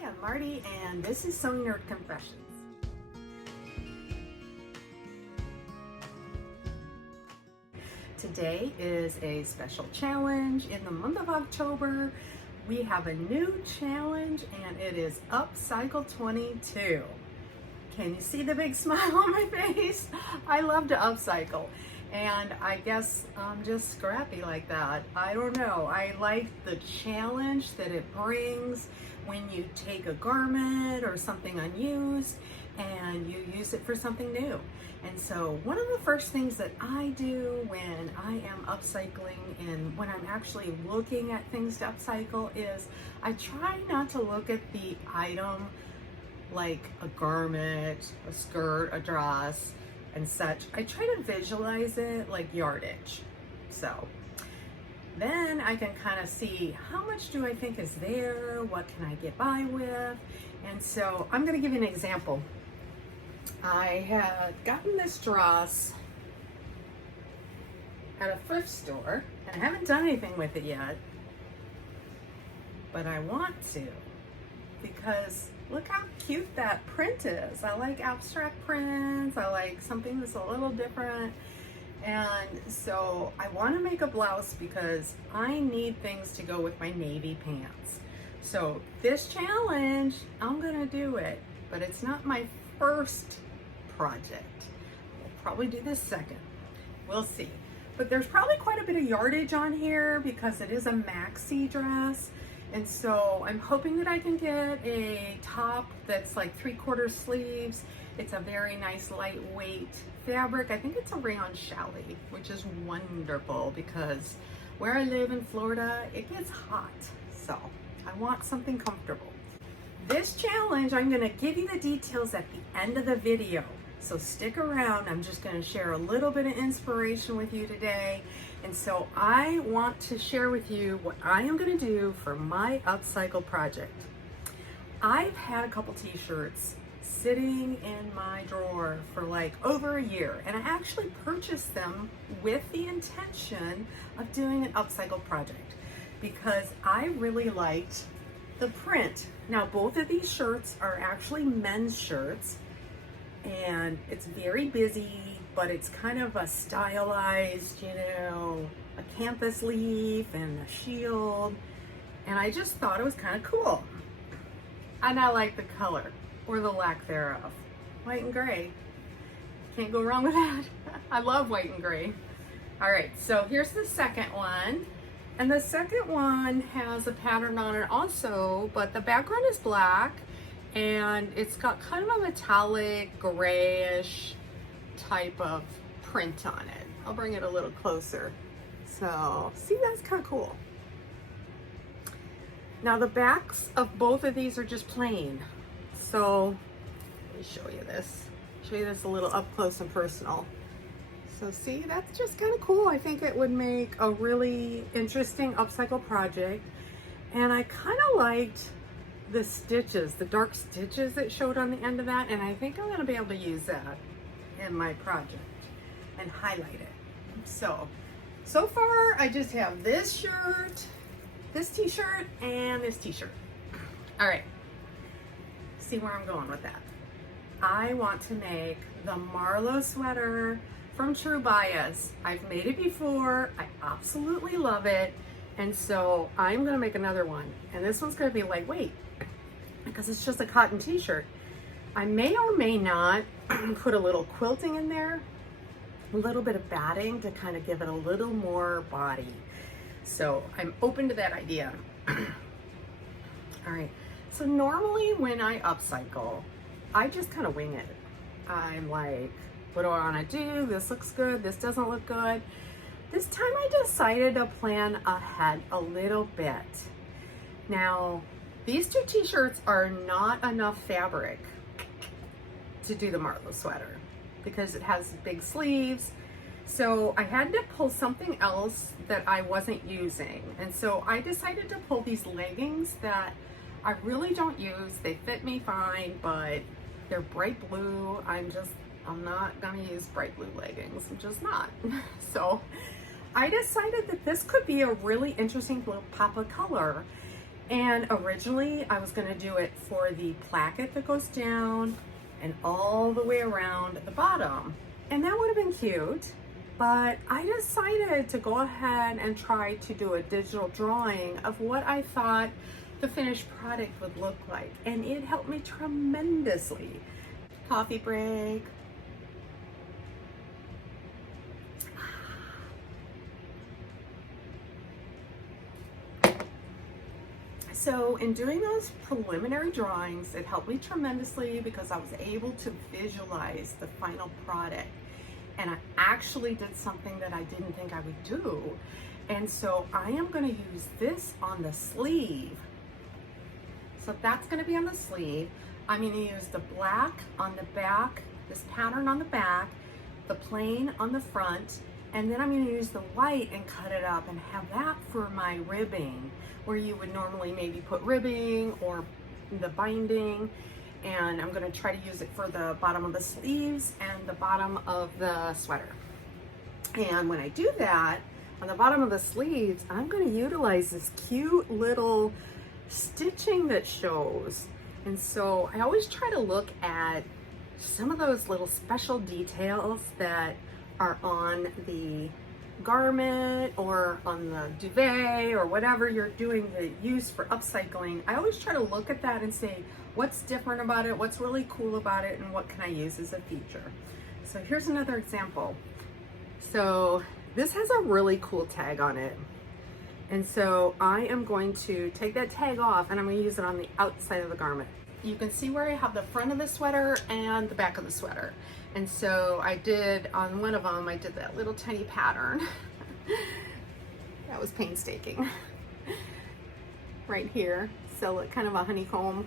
Hi, I'm Marty, and this is Sewing Nerd Confessions. Today is a special challenge in the month of October. We have a new challenge, and it is Upcycle 22. Can you see the big smile on my face? I love to upcycle, and I guess I'm just scrappy like that. I don't know. I like the challenge that it brings when you take a garment or something unused and you use it for something new. And so one of the first things that I do when I am upcycling and when I'm actually looking at things to upcycle is I try not to look at the item like a garment, a skirt, a dress, and such. I try to visualize it like yardage. So then I can kind of see how much do I think is there, what can I get by with, and so I'm going to give you an example. I had gotten this dress at a thrift store, and I haven't done anything with it yet, but I want to, because look how cute that print is. I like abstract prints. I like something that's a little different. And so I want to make a blouse because I need things to go with my navy pants. So this challenge, I'm going to do it, but it's not my first project. We'll probably do this second. We'll see. But there's probably quite a bit of yardage on here because it is a maxi dress. And so I'm hoping that I can get a top that's like 3/4 sleeves. It's a very nice lightweight fabric. I think it's a rayon challis, which is wonderful because where I live in Florida, it gets hot. So I want something comfortable. This challenge, I'm gonna give you the details at the end of the video. So stick around. I'm just gonna share a little bit of inspiration with you today. And so I want to share with you what I am gonna do for my upcycle project. I've had a couple t-shirts sitting in my drawer for like over a year, and I actually purchased them with the intention of doing an upcycle project because I really liked the print. Now, both of these shirts are actually men's shirts, and it's very busy, but it's kind of a stylized, a canvas leaf and a shield, and I just thought it was kind of cool. And I like the color, or the lack thereof. White and gray. Can't go wrong with that. I love white and gray. All right, so here's the second one. And the second one has a pattern on it also, but the background is black and it's got kind of a metallic grayish type of print on it. I'll bring it a little closer. So see, that's kind of cool. Now the backs of both of these are just plain. So let me show you this. Show you this a little up close and personal. So see, that's just kind of cool. I think it would make a really interesting upcycle project. And I kind of liked the stitches, the dark stitches that showed on the end of that. And I think I'm gonna be able to use that in my project and highlight it. So far I just have this shirt, this t-shirt, and this t-shirt. All right, see where I'm going with that. I want to make the Marlo sweater from True Bias. I've made it before. I absolutely love it. And so I'm gonna make another one. And this one's gonna be lightweight because it's just a cotton t-shirt. I may or may not put a little quilting in there, a little bit of batting to kind of give it a little more body. So I'm open to that idea. All right, so normally when I upcycle, I just kind of wing it. I'm like, what do I want to do? This looks good. This doesn't look good. This time I decided to plan ahead a little bit. Now, these two t-shirts are not enough fabric to do the Marlo sweater because it has big sleeves. So I had to pull something else that I wasn't using. And so I decided to pull these leggings that I really don't use. They fit me fine, but they're bright blue. I'm not gonna use bright blue leggings. I'm just not. So I decided that this could be a really interesting little pop of color. And originally I was gonna do it for the placket that goes down and all the way around the bottom. And that would have been cute, but I decided to go ahead and try to do a digital drawing of what I thought the finished product would look like. And it helped me tremendously. Coffee break. So in doing those preliminary drawings, it helped me tremendously because I was able to visualize the final product. And I actually did something that I didn't think I would do. And so I am going to use this on the sleeve. So that's going to be on the sleeve. I'm going to use the black on the back, this pattern on the back, the plain on the front, and then I'm going to use the white and cut it up and have that for my ribbing, where you would normally maybe put ribbing or the binding. And I'm going to try to use it for the bottom of the sleeves and the bottom of the sweater. And when I do that, on the bottom of the sleeves, I'm going to utilize this cute little stitching that shows. And so I always try to look at some of those little special details that are on the garment or on the duvet or whatever you're doing the use for upcycling. I always try to look at that and say, what's different about it, what's really cool about it, and what can I use as a feature. So here's another example. So this has a really cool tag on it. And so I am going to take that tag off and I'm going to use it on the outside of the garment. You can see where I have the front of the sweater and the back of the sweater. And so I did, on one of them, I did that little tiny pattern. That was painstaking. Right here, so kind of a honeycomb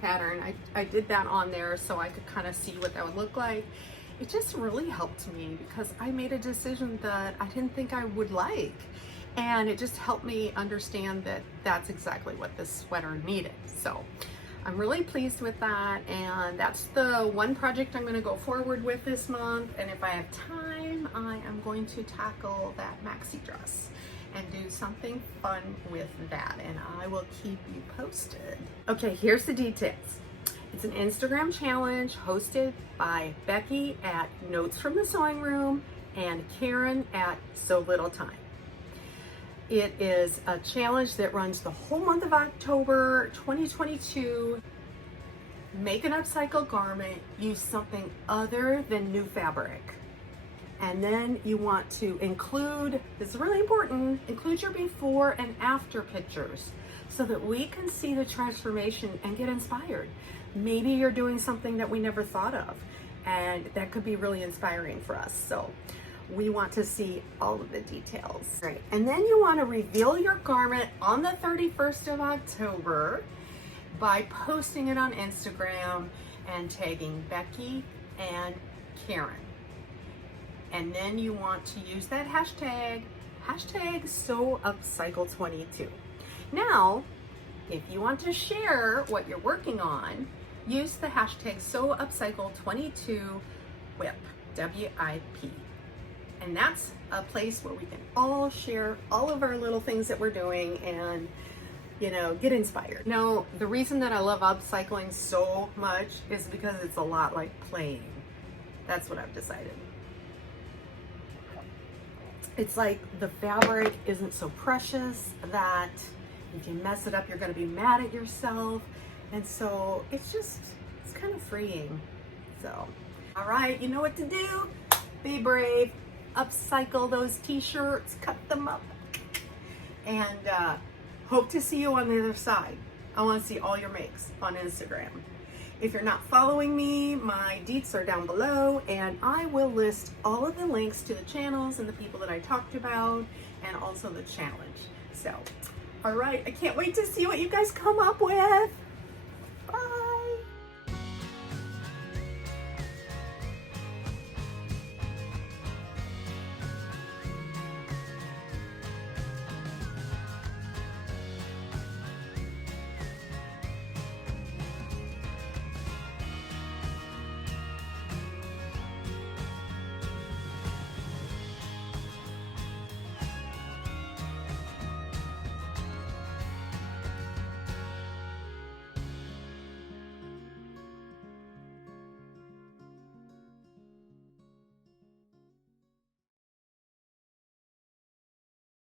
pattern. I did that on there so I could kind of see what that would look like. It just really helped me because I made a decision that I didn't think I would like. And it just helped me understand that that's exactly what this sweater needed. So I'm really pleased with that, and that's the one project I'm going to go forward with this month. And if I have time, I am going to tackle that maxi dress and do something fun with that, and I will keep you posted. Okay, here's the details. It's an Instagram challenge hosted by Becky at Notes from the Sewing Room and Karen at So Little Time. It is a challenge that runs the whole month of October 2022. Make an upcycle garment, use something other than new fabric. And then you want to include, this is really important, include your before and after pictures so that we can see the transformation and get inspired. Maybe you're doing something that we never thought of, and that could be really inspiring for us. So we want to see all of the details. Right. And then you want to reveal your garment on the 31st of October by posting it on Instagram and tagging Becky and Karen. And then you want to use that hashtag #SewUpcycle22. Now, if you want to share what you're working on, use the hashtag #SewUpcycle22 WIP, W-I-P. And that's a place where we can all share all of our little things that we're doing and, you know, get inspired. Now, the reason that I love upcycling so much is because it's a lot like playing. That's what I've decided. It's like the fabric isn't so precious that if you mess it up, you're going to be mad at yourself. And so it's kind of freeing. So, all right, you know what to do. Be brave. Upcycle those t-shirts, cut them up, and hope to see you on the other side. I want to see all your makes on Instagram. If you're not following me, my deets are down below, and I will list all of the links to the channels and the people that I talked about, and also the challenge. So, all right, I can't wait to see what you guys come up with.